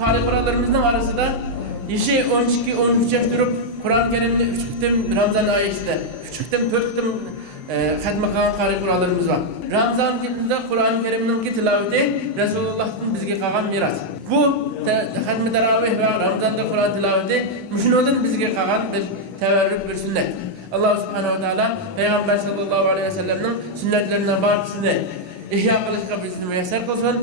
qari qur'onlarimizning orasida yaşı 12-13 yaş durup Kur'an-ı Kerim'de 3 kıtım Ramazan ayetinde 3 kıtım 4 kıtım hatma qilgan qari qur'onlarimiz var. Ramazan yilida Kur'an-ı Kerim'ning tilovati Rasulullah'dan bizga qolgan miros. Bu hatmi taravih va Ramazonda Kur'an tilovati mushundan bizga qolgan bir tavarruk bir sünnet. Allah subhanahu wa ta'ala Peygamber sallallahu aleyhi ve sellem'nin sünnetlerinden bazısını ihya qilishga bizni muyassar qilsin.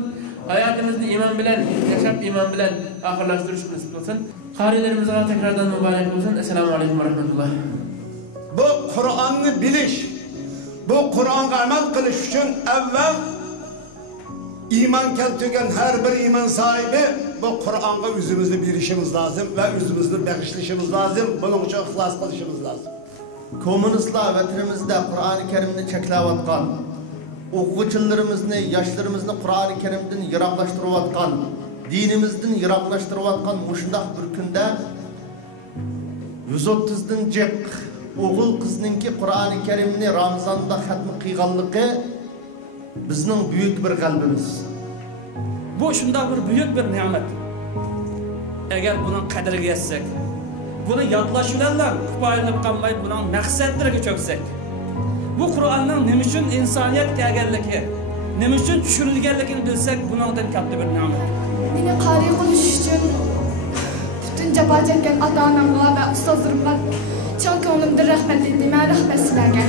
Hayatımızda iman bilen, yaşap iman bilen ahirlaştırış nasip olsun. Qarilerimizga tekrardan mübarek olsun. Esselamu aleyküm ve rahmetullah. Bu Kur'an'ı biliş, bu Kur'an'a amel kılış için evvel iman keltürgen her bir iman sahibi bu Kur'an'a yüzümüzü bilişimiz lazım ve yüzümüzü bağışlayışımız lazım. Bunun için ihlas kılışımız lazım. Komünistler vatanimizde Kur'an-ı Kerim'ni çeklavatkan, o'quvchilarimizni, yoshlarimizni Qur'oni Karimdan yiroqlashtirayotgan, dinimizdan yiroqlashtirayotgan mushundaq bir kunda 130 dan jiq o'g'il qizninki Qur'oni Karimni Ramazonda xatm qilganligi bizning buyuk bir qalbimiz. Bu shunday bir buyuk bir ne'mat. Agar buning qadriga yetsak, buni yodlash bilan kifoyalanib qolmay, buning maqsadlariga cho'ksak, bu Kur'an'ın ne için insaniyet kelganligi, ne için tushurilganligini bilsak, bundan katta bir ne'mat. Meni qari qilish uchun butun jafo chekkan ota-onamga va ustozlarimga chin ko'nglimdan rahmat aytaman, rahmat sizlarga.